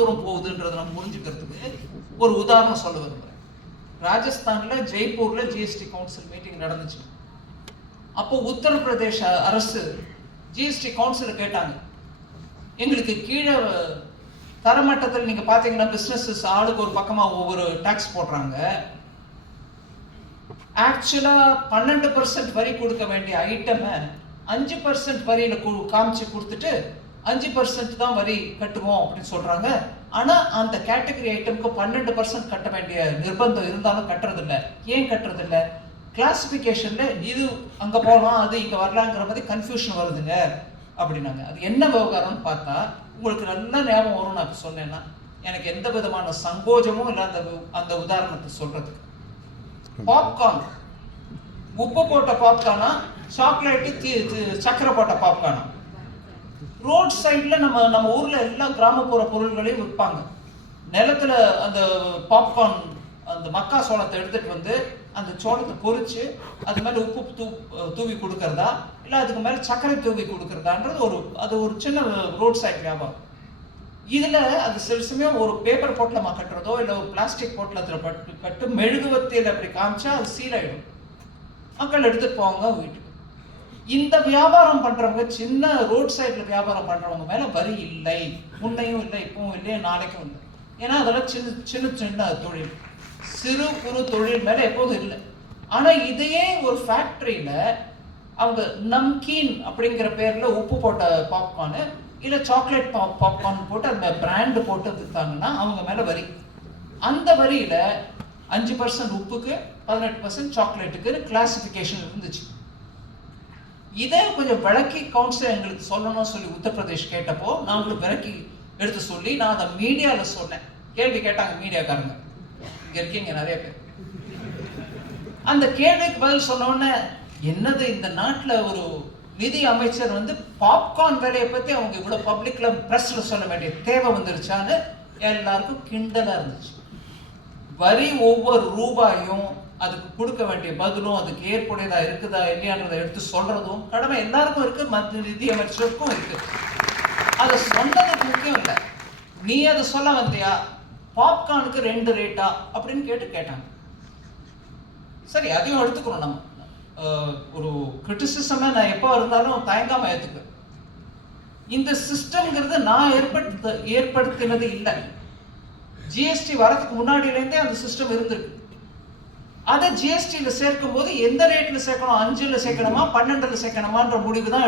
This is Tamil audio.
தூரம் போகுதுன்றதை நம்ம புரிஞ்சுக்கிறதுக்கு ஒரு உதாரணம் சொல்ல விரும்புகிறேன். ராஜஸ்தான்ல ஜெய்ப்பூர்ல ஜிஎஸ்டி கவுன்சில் மீட்டிங் நடந்துச்சு. அப்போ உத்தரப்பிரதேச அரசு ஜிஎஸ்டி கவுன்சில் கேட்டாங்க, எங்களுக்கு கீழே தரமட்டத்தில் நீங்க பாத்தீங்கன்னா பிசினஸ் ஆளுக்கு ஒரு பக்கமா ஒவ்வொரு டாக்ஸ் போடுறாங்க. ஆக்சுவலா 12% வரி கொடுக்க வேண்டிய ஐட்டமை 5% வரியில காமிச்சு கொடுத்துட்டு 5% தான் வரி கட்டுவோம் அப்படின்னு சொல்றாங்க. ஆனா அந்த கேட்டகரி ஐட்டமுக்கு 12% கட்ட வேண்டிய நிர்பந்தம் இருந்தாலும் கட்டுறது இல்லை. ஏன் கட்டுறது இல்லை? கிளாசிபிகேஷன்ல இது அங்க போகலாம், அது இங்க வரலாங்கிற மாதிரி கன்ஃபியூஷன் வருதுங்க அப்படின்னாங்க. அது என்ன விவகாரம்னு பார்த்தா உங்களுக்கு நல்லா ஞாபகம் வரும். நான் சொன்னேன்னா எனக்கு எந்த விதமான சங்கோஜமும் இல்லை அந்த உதாரணத்தை சொல்றதுக்கு. பாப்கார்ன், உப்பு போட்ட பாப்கார்னா, சாக்லேட்டு சக்கரை போட்ட பாப்கார்னா. ரோட் சைட்ல நம்ம ஊர்ல எல்லா கிராமப்புற பொருள்களையும் விற்பாங்க. நிலத்துல அந்த பாப்கார்ன் அந்த மக்கா சோளத்தை எடுத்துட்டு வந்து அந்த சோளத்தை பொரிச்சு அது மேல உப்பு தூவி கொடுக்கறதா இல்ல அதுக்கு மேல சர்க்கரை தூவி கொடுக்கறதான்றது அது ஒரு சின்ன ரோட் சைட் வியாபாரம். இதுல அது சில சமயம் ஒரு பேப்பர் பொட்டலமா கட்டுறதோ இல்ல ஒரு பிளாஸ்டிக் பொட்டலத்துல கட்டு மெழுகுவத்தியில அப்படி காமிச்சா அது சீல் ஆயிடும். மக்கள் எடுத்துட்டு போவாங்க வீட்டுக்கு. இந்த வியாபாரம் பண்றவங்க, சின்ன ரோட் சைட்ல வியாபாரம் பண்றவங்க மேல வரி இல்லை, முன்னையும் இல்லை, இப்பவும் இல்லை, நாளைக்கும் இல்லை. ஏன்னா அதெல்லாம் சின்ன சின்ன தொழில், சிறு குறு தொழில் மேல எப்போதும் இல்லை. ஆனா இதையே ஒரு ஃபேக்டரியில அவங்க நம்கீன் அப்படிங்கிற பேர்ல உப்பு போட்ட பாப்கார்னு இல்ல சாக்லேட் பாப்கார்ன் போட்டு அந்த பிராண்ட் போட்டு விற்றாங்கன்னா அவங்க மேல வரி. அந்த வரியில 5% உப்புக்கு 18% சாக்லேட்டுக்கு கிளாசிபிகேஷன் இருந்துச்சு. இதை கொஞ்சம் விளக்கி கவுன்சில் எங்களுக்கு சொல்லணும்னு சொல்லி உத்தரப்பிரதேஷ் கேட்டப்போ நான் உங்களுக்கு விளக்கி எடுத்து சொல்லி நான் அதை மீடியால சொன்னேன். கேள்வி கேட்டாங்க மீடியாக்காரங்க, இங்க இருக்கீங்க நிறைய பேர். அந்த கேள்விக்கு பதில் சொன்ன உடனே என்னது இந்த நாட்டுல ஒரு நிதி அமைச்சர் வந்து பாப்கார்ன் வேலையை பத்தி அவங்க இவ்வளவு பப்ளிக்ல பிரஸ்ல சொல்ல வேண்டிய தேவை வந்துருச்சான்னு எல்லாருக்கும் கிண்டலா இருந்துச்சு. வரி ஒவ்வொரு ரூபாயும் அதுக்கு கொடுக்க வேண்டிய பதிலும் அதுக்கு ஏற்புடையதா இருக்குதா இல்லையான்றதை எடுத்து சொல்றதும் கடமை எல்லாருக்கும் இருக்கு, மத்திய நிதி அமைச்சருக்கும் இருக்கு. அதை சொன்னதுக்கு முக்கியம் இல்லை, நீ அதை சொல்ல வந்தியா, பாப்கார்னுக்கு 2 ரேட்டா அப்படின்னு கேட்டாங்க. சரி, அதையும் எடுத்துக்கணும். நம்ம ஒரு கிரிட்டிசிசமை நான் எப்போ இருந்தாலும் தயங்காம ஏற்றுக்குவேன். இந்த சிஸ்டம்ங்கிறது நான் ஏற்படுத்தினது இல்லை. ஜிஎஸ்டி வரதுக்கு முன்னாடியிலேருந்தே அந்த சிஸ்டம் இருந்திருக்கு. அதை ஜிஎஸ்டியில் சேர்க்கும் போது எந்த ரேட்ல சேர்க்கணும், 5ல் சேர்க்கணுமா 12ல் சேர்க்கணுமான்ற முடிவு தான்